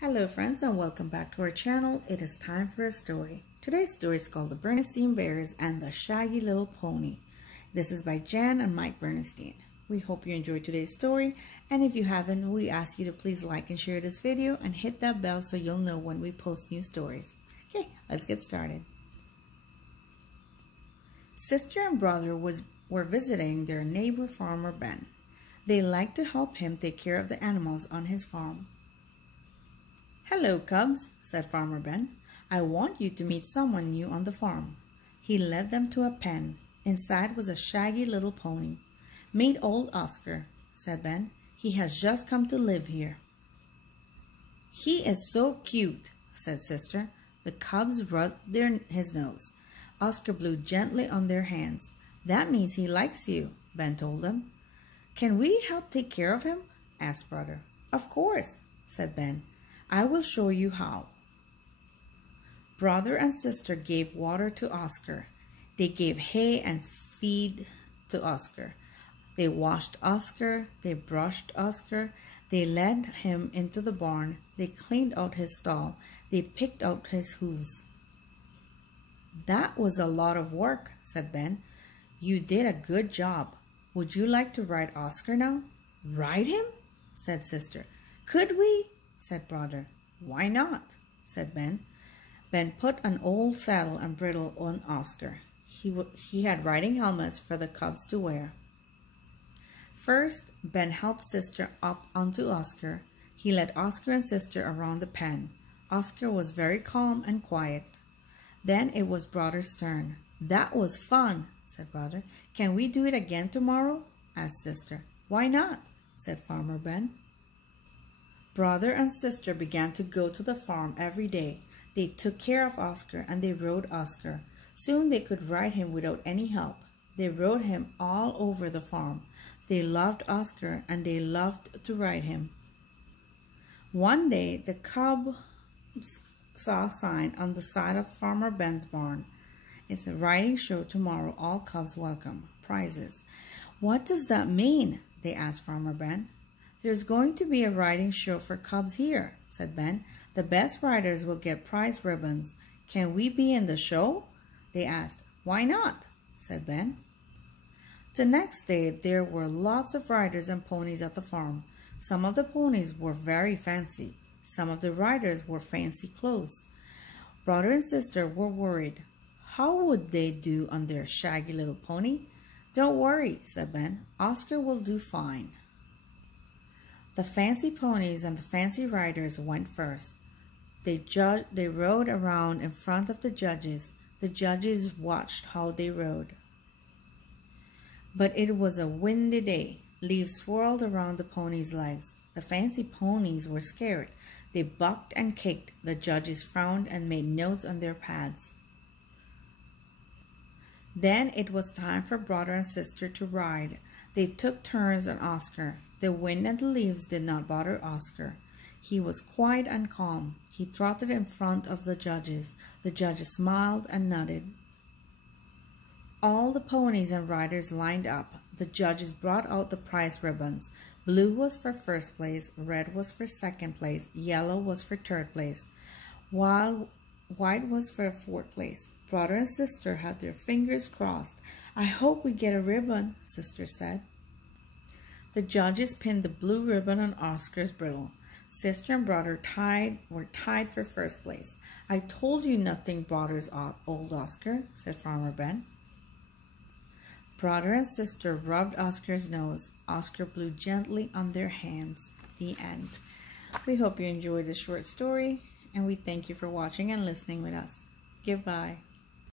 Hello friends and welcome back to our channel. It is time for a story. Today's story is called The Berenstain Bears and the Shaggy Little Pony. This is by Jan and Mike Berenstain. We hope you enjoyed today's story, and if you haven't, we ask you to please like and share this video and hit that bell so you'll know when we post new stories. Okay, let's get started. Sister and brother were visiting their neighbor farmer Ben. They liked to help him take care of the animals on his farm. "Hello, cubs," said Farmer Ben. "I want you to meet someone new on the farm." He led them to a pen. Inside was a shaggy little pony. "Meet old Oscar," said Ben. "He has just come to live here." "He is so cute," said Sister. The cubs rubbed his nose. Oscar blew gently on their hands. "That means he likes you," Ben told them. "Can we help take care of him?" asked Brother. "Of course," said Ben. "I will show you how." Brother and Sister gave water to Oscar. They gave hay and feed to Oscar. They washed Oscar. They brushed Oscar. They led him into the barn. They cleaned out his stall. They picked out his hooves. "That was a lot of work," said Ben. "You did a good job. Would you like to ride Oscar now?" "Ride him?" said Sister. "Could we?" said Brother. "Why not?" said Ben. Ben put an old saddle and bridle on Oscar. He had riding helmets for the cubs to wear. First, Ben helped Sister up onto Oscar. He led Oscar and Sister around the pen. Oscar was very calm and quiet. Then it was Brother's turn. "That was fun," said Brother. "Can we do it again tomorrow?" asked Sister. "Why not?" said Farmer Ben. Brother and Sister began to go to the farm every day. They took care of Oscar and they rode Oscar. Soon they could ride him without any help. They rode him all over the farm. They loved Oscar and they loved to ride him. One day the cubs saw a sign on the side of Farmer Ben's barn. "It's a riding show tomorrow. All cubs welcome. Prizes." "What does that mean?" they asked Farmer Ben. "There's going to be a riding show for cubs here," said Ben. "The best riders will get prize ribbons. Can we be in the show?" they asked. "Why not?" said Ben. The next day there were lots of riders and ponies at the farm. Some of the ponies were very fancy. Some of the riders wore fancy clothes. Brother and Sister were worried. How would they do on their shaggy little pony? "Don't worry," said Ben. "Oscar will do fine." The fancy ponies and the fancy riders went first. They rode around in front of the judges. The judges watched how they rode. But it was a windy day. Leaves swirled around the ponies' legs. The fancy ponies were scared. They bucked and kicked. The judges frowned and made notes on their pads. Then it was time for Brother and Sister to ride. They took turns on Oscar. The wind and the leaves did not bother Oscar. He was quiet and calm. He trotted in front of the judges. The judges smiled and nodded. All the ponies and riders lined up. The judges brought out the prize ribbons. Blue was for first place, red was for second place, yellow was for third place, while white was for fourth place. Brother and Sister had their fingers crossed. "I hope we get a ribbon," Sister said. The judges pinned the blue ribbon on Oscar's bridle. Sister and Brother were tied for first place. "I told you nothing bothers old Oscar," said Farmer Ben. Brother and Sister rubbed Oscar's nose. Oscar blew gently on their hands. The end. We hope you enjoyed this short story, and we thank you for watching and listening with us. Goodbye.